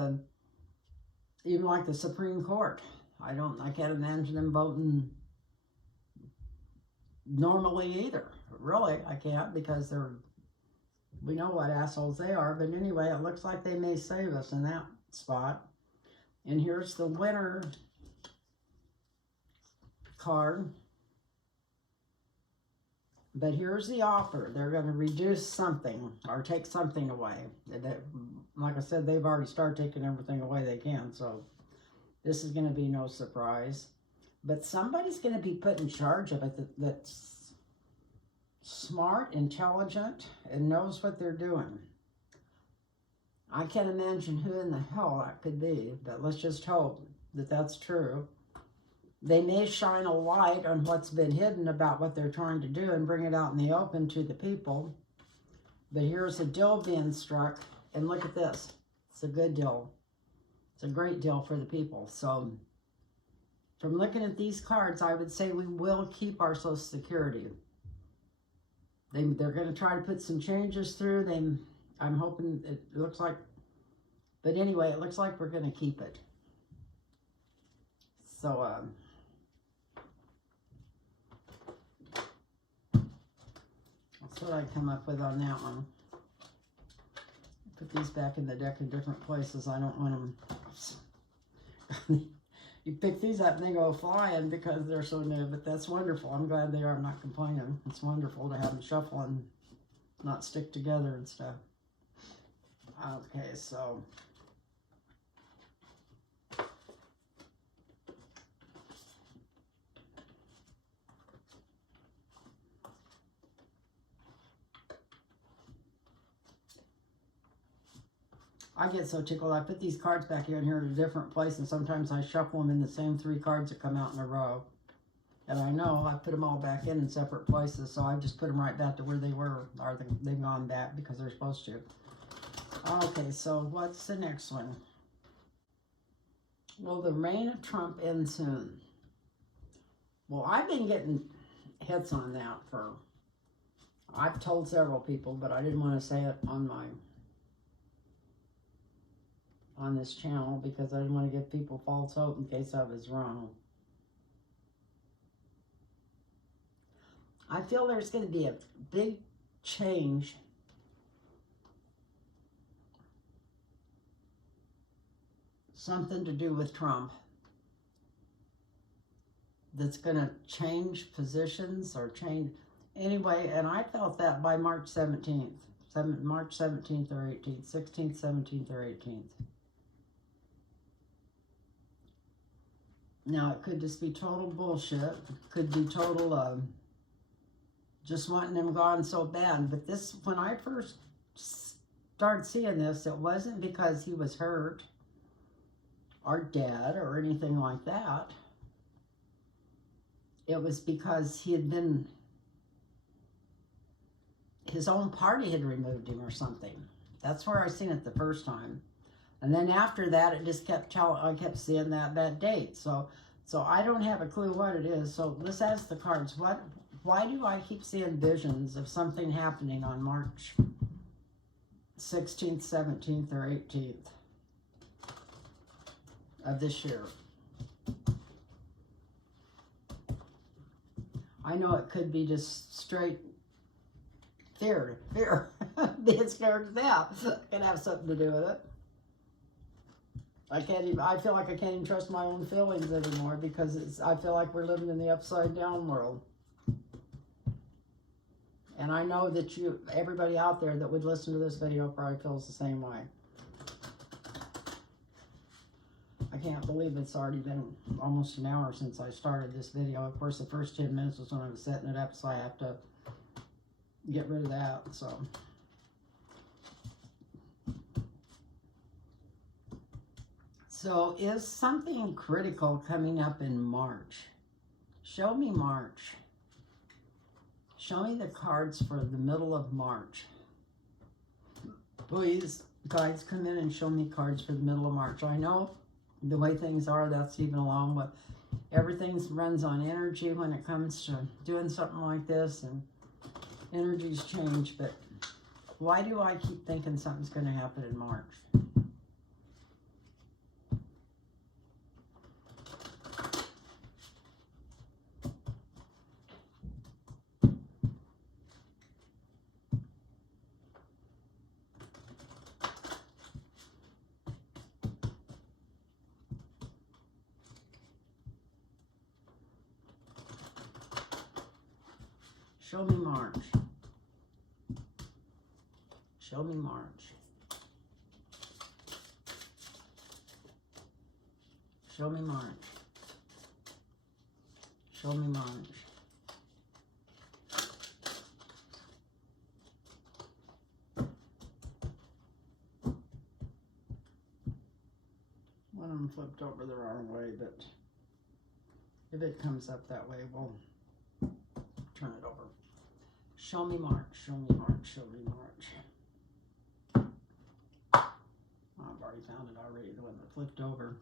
even like the Supreme Court. I can't imagine them voting normally either. Really, I can't, because they're We know what assholes they are, but anyway, it looks like they may save us in that spot. And here's the winner card. But here's the offer. They're going to reduce something or take something away. Like I said, they've already started taking everything away they can, so this is going to be no surprise. But somebody's going to be put in charge of it that's smart, intelligent, and knows what they're doing. I can't imagine who in the hell that could be, but let's just hope that that's true. They may shine a light on what's been hidden about what they're trying to do and bring it out in the open to the people. But here's a deal being struck, and look at this. It's a good deal. It's a great deal for the people. So from looking at these cards, I would say we will keep our Social Security. They're going to try to put some changes through. I'm hoping it looks like, but anyway, it looks like we're going to keep it. So, that's what I come up with on that one. Put these back in the deck in different places. I don't want them. You pick these up and they go flying because they're so new, but that's wonderful. I'm glad they are. I'm not complaining. It's wonderful to have them shuffle and not stick together and stuff. Okay, so I get so tickled. I put these cards back here and here in a different place, and sometimes I shuffle them in the same 3 cards that come out in a row. And I know I put them all back in separate places, so I just put them right back to where they were, or they've gone back because they're supposed to. Okay, so what's the next one? Will the reign of Trump end soon? Well, I've been getting hits on that I've told several people, but I didn't want to say it on this channel because I didn't want to give people false hope in case I was wrong. I feel there's going to be a big change something to do with Trump that's going to change positions or change anyway, and I felt that by March 17th. March 17th or 18th, 16th, 17th or 18th. Now, it could just be total bullshit. It could be total just wanting them gone so bad. But this, when I first started seeing this, it wasn't because he was hurt or dead or anything like that. It was because he had been, his own party had removed him or something. That's where I seen it the first time. And then after that, it just kept I kept seeing that date. So I don't have a clue what it is. So let's ask the cards. Why do I keep seeing visions of something happening on March 16th, 17th, or 18th of this year? I know it could be just straight fear, being scared to death. It can have something to do with it. I feel like I can't even trust my own feelings anymore because I feel like we're living in the upside down world. And I know that everybody out there that would listen to this video probably feels the same way. I can't believe it's already been almost an hour since I started this video. Of course, the first 10 minutes was when I was setting it up, so I have to get rid of that. So is something critical coming up in March? Show me March. Show me the cards for the middle of March. Please, guides, come in and show me cards for the middle of March. I know the way things are, that's even along with everything runs on energy when it comes to doing something like this, and energies change, but why do I keep thinking something's going to happen in March? Show me March. Show me March. Show me March. Show me March. One of them flipped over the wrong way, but if it comes up that way, we'll turn it over. Show me March. Show me March. Show me March. I've already found it already, the one that flipped over.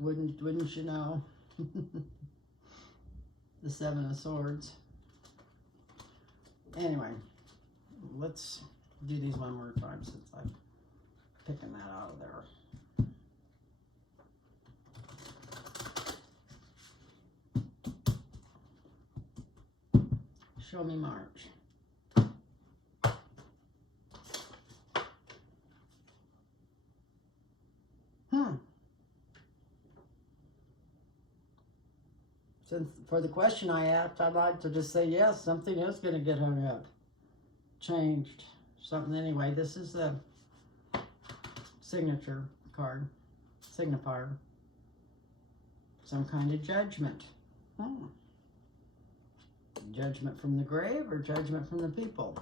Wouldn't you know? The Seven of Swords. Anyway, let's do these one more time since I'm picking that out of there. Show me March. Since for the question I asked, I'd like to just say yes, something is going to get hung up, changed, something anyway. This is the signature card, signifier, some kind of judgment. Judgment from the grave or judgment from the people.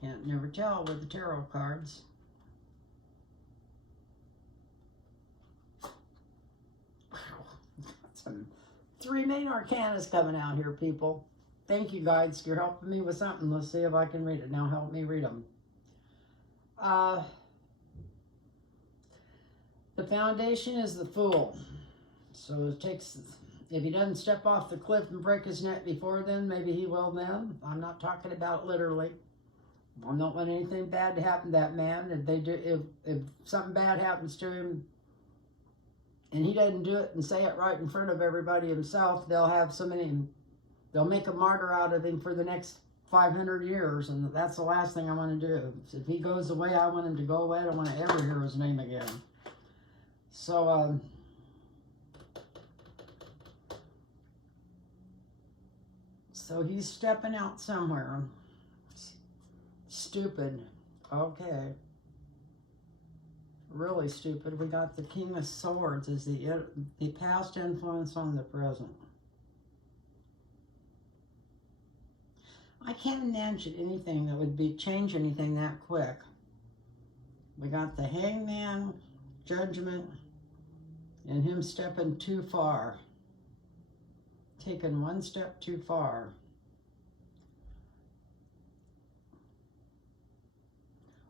Can't never tell with the tarot cards. Some 3 main arcanas coming out here, people. Thank you, guides. You're helping me with something. Let's see if I can read it. Now help me read them. The foundation is the Fool. So it takes, if he doesn't step off the cliff and break his neck before then, maybe he will then. I'm not talking about literally. I don't want anything bad to happen to that man. If they do, if something bad happens to him, and he doesn't do it and say it right in front of everybody himself, they'll have so many, they'll make a martyr out of him for the next 500 years, and that's the last thing I want to do. If he goes away, I want him to go away. I don't want to ever hear his name again. So, so he's stepping out somewhere. Stupid. Okay. Really stupid. We got the King of Swords as the past influence on the present. I can't imagine anything that would change anything that quick. We got the Hangman, Judgment, and him stepping too far. Taking one step too far.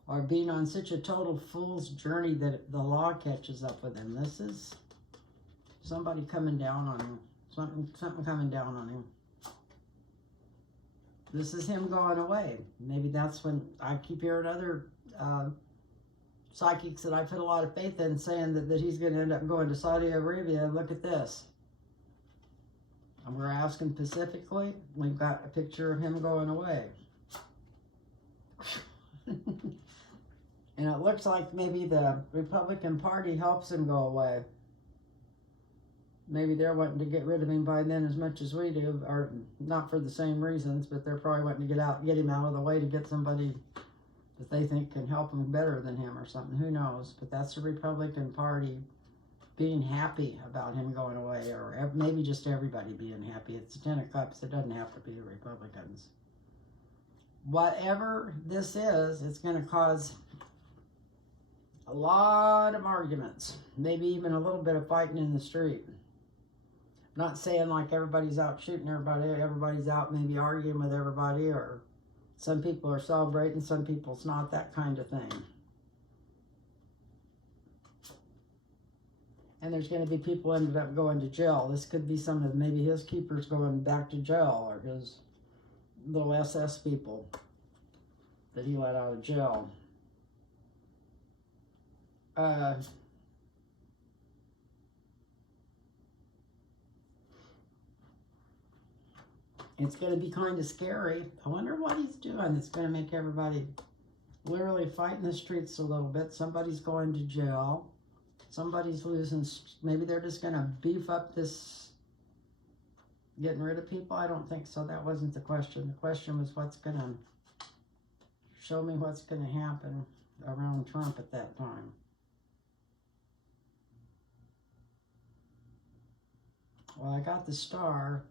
Or being on such a total fool's journey that the law catches up with him. This is somebody coming down on him. Something coming down on him. This is him going away. Maybe that's when I keep hearing other psychics that I put a lot of faith in saying that he's going to end up going to Saudi Arabia. Look at this. And we're asking specifically. We've got a picture of him going away. And it looks like maybe the Republican Party helps him go away. Maybe they're wanting to get rid of him by then as much as we do, or not for the same reasons, but they're probably wanting to get him out of the way to get somebody that they think can help him better than him or something. Who knows? But that's the Republican Party being happy about him going away, or maybe just everybody being happy. It's the 10 of Cups. It doesn't have to be the Republicans. Whatever this is, it's going to cause a lot of arguments, maybe even a little bit of fighting in the street. I'm not saying like everybody's out shooting everybody, everybody's out maybe arguing with everybody, or some people are celebrating, some people's not, that kind of thing. And there's going to be people ended up going to jail. This could be some of maybe his keepers going back to jail, or his little SS people that he let out of jail. It's going to be kind of scary. I wonder what he's doing. It's going to make everybody literally fight in the streets a little bit. Somebody's going to jail. Somebody's losing. Maybe they're just going to beef up this Getting rid of people? I don't think so. That wasn't the question. The question was what's going to show me what's going to happen around Trump at that time. Well, I got the star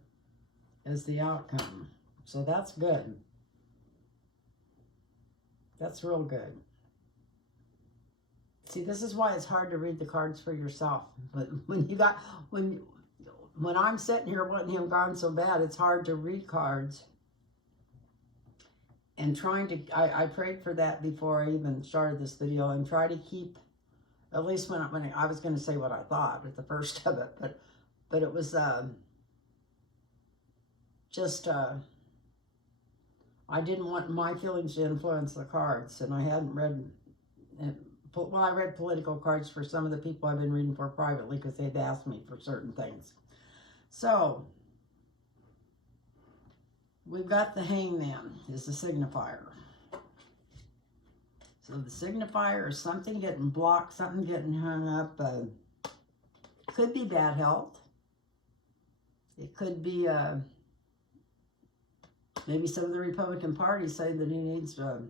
as the outcome. So that's good. That's real good. See, this is why it's hard to read the cards for yourself. But when I'm sitting here wanting him gone so bad, it's hard to read cards. And I prayed for that before I even started this video, and try to keep, at least when I was going to say what I thought at the first of it, but it was I didn't want my feelings to influence the cards, and I hadn't read, well, I read political cards for some of the people I've been reading for privately because they've asked me for certain things. So, we've got the Hangman is the signifier. So the signifier is something getting blocked, something getting hung up. Could be bad health. It could be maybe some of the Republican Party say that he needs to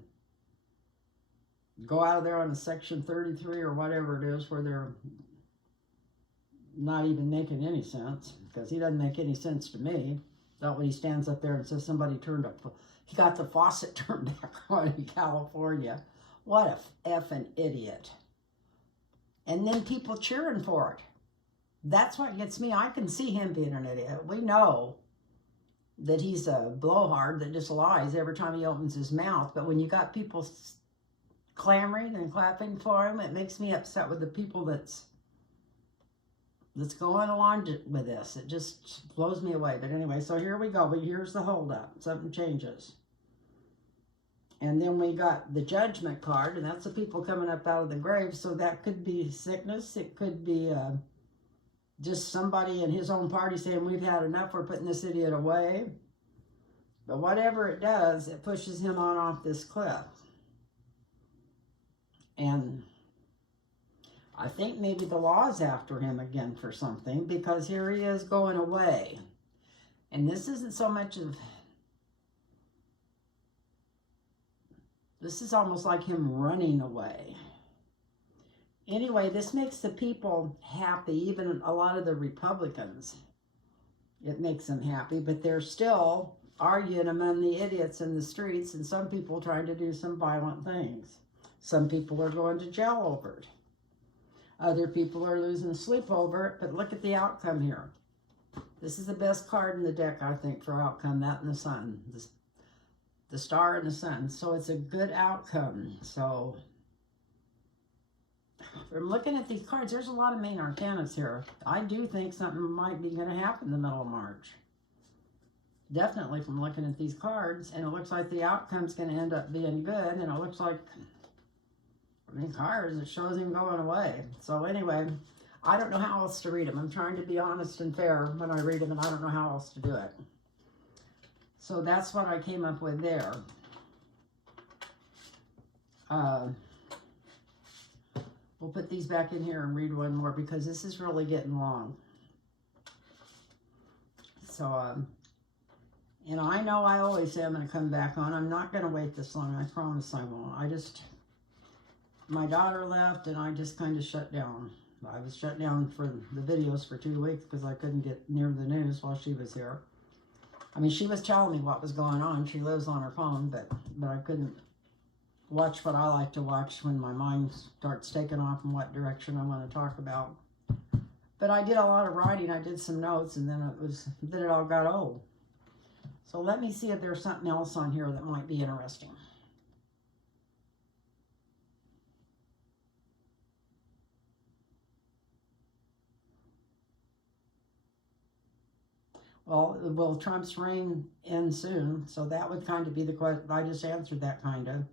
go out of there on a Section 33 or whatever it is, where they're not even making any sense, because he doesn't make any sense to me. Not when he stands up there and says somebody he got the faucet turned back on in California. What a effing idiot. And then people cheering for it. That's what gets me. I can see him being an idiot. We know that he's a blowhard that just lies every time he opens his mouth. But when you got people clamoring and clapping for him, it makes me upset with the people that's going along with this. It just blows me away. But anyway, so here we go. But here's the holdup. Something changes. And then we got the Judgment card, and that's the people coming up out of the grave. So that could be sickness. It could be just somebody in his own party saying, we've had enough, we're putting this idiot away. But whatever it does, it pushes him on off this cliff. And I think maybe the law's after him again for something, because here he is going away. And this isn't so much of, this is almost like him running away. Anyway, this makes the people happy, even a lot of the Republicans. It makes them happy, but they're still arguing among the idiots in the streets, and some people trying to do some violent things. Some people are going to jail over it. Other people are losing sleep over it, but look at the outcome here. This is the best card in the deck, I think, for outcome, that and the sun. The star and the sun. So it's a good outcome. So from looking at these cards, there's a lot of main arcanas here. I do think something might be going to happen in the middle of March. Definitely from looking at these cards. And it looks like the outcome's going to end up being good. And it looks like, these cards, it shows him going away. So anyway, I don't know how else to read them. I'm trying to be honest and fair when I read them, and I don't know how else to do it. So that's what I came up with there. We'll put these back in here and read one more, because this is really getting long. So, and I know I always say I'm going to come back on. I'm not going to wait this long. I promise I won't. My daughter left, and I just kind of shut down. I was shut down for the videos for 2 weeks because I couldn't get near the news while she was here. I mean, she was telling me what was going on. She lives on her phone, but I couldn't watch what I like to watch when my mind starts taking off in what direction I want to talk about. But I did a lot of writing. I did some notes, and then it all got old. So let me see if there's something else on here that might be interesting. Well, will Trump's reign end soon? So that would kind of be the question. I just answered that kind of.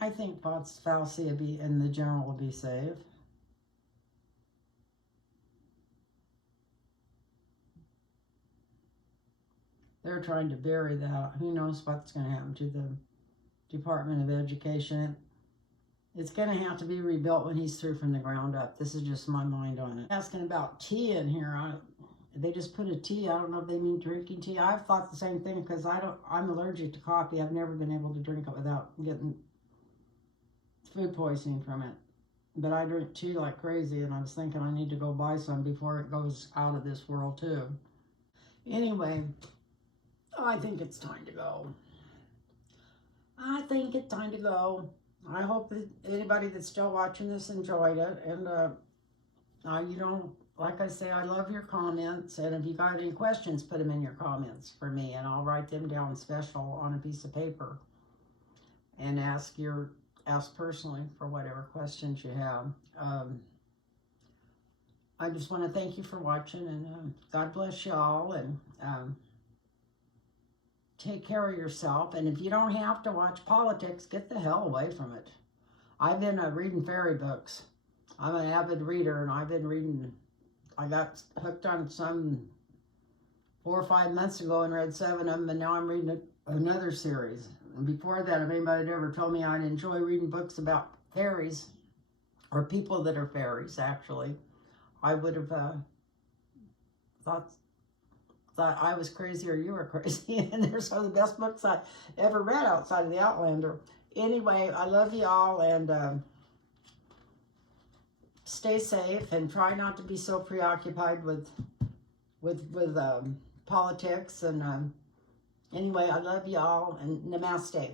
I think Fauci will be, and the general will be safe. They're trying to bury that. Who knows what's going to happen to the Department of Education? It's going to have to be rebuilt when he's through from the ground up. This is just my mind on it. Asking about tea in here. They just put a tea. I don't know if they mean drinking tea. I've thought the same thing because I'm allergic to coffee. I've never been able to drink it without getting food poisoning from it. But I drink tea like crazy, and I was thinking I need to go buy some before it goes out of this world too. Anyway, I think it's time to go. I think it's time to go. I hope that anybody that's still watching this enjoyed it. And, you know, like I say, I love your comments. And if you got any questions, put them in your comments for me. And I'll write them down special on a piece of paper. And ask personally for whatever questions you have. I just want to thank you for watching. And God bless y'all. And take care of yourself. And if you don't have to watch politics, get the hell away from it. I've been reading fairy books. I'm an avid reader, and I've been reading. I got hooked on some 4 or 5 months ago and read 7 of them, and now I'm reading another series. And before that, if anybody had ever told me I'd enjoy reading books about fairies, or people that are fairies, actually, I would have thought I was crazy or you were crazy. And they're some of the best books I ever read outside of The Outlander. Anyway, I love you all, and stay safe, and try not to be so preoccupied with politics. And anyway, I love you all, and namaste.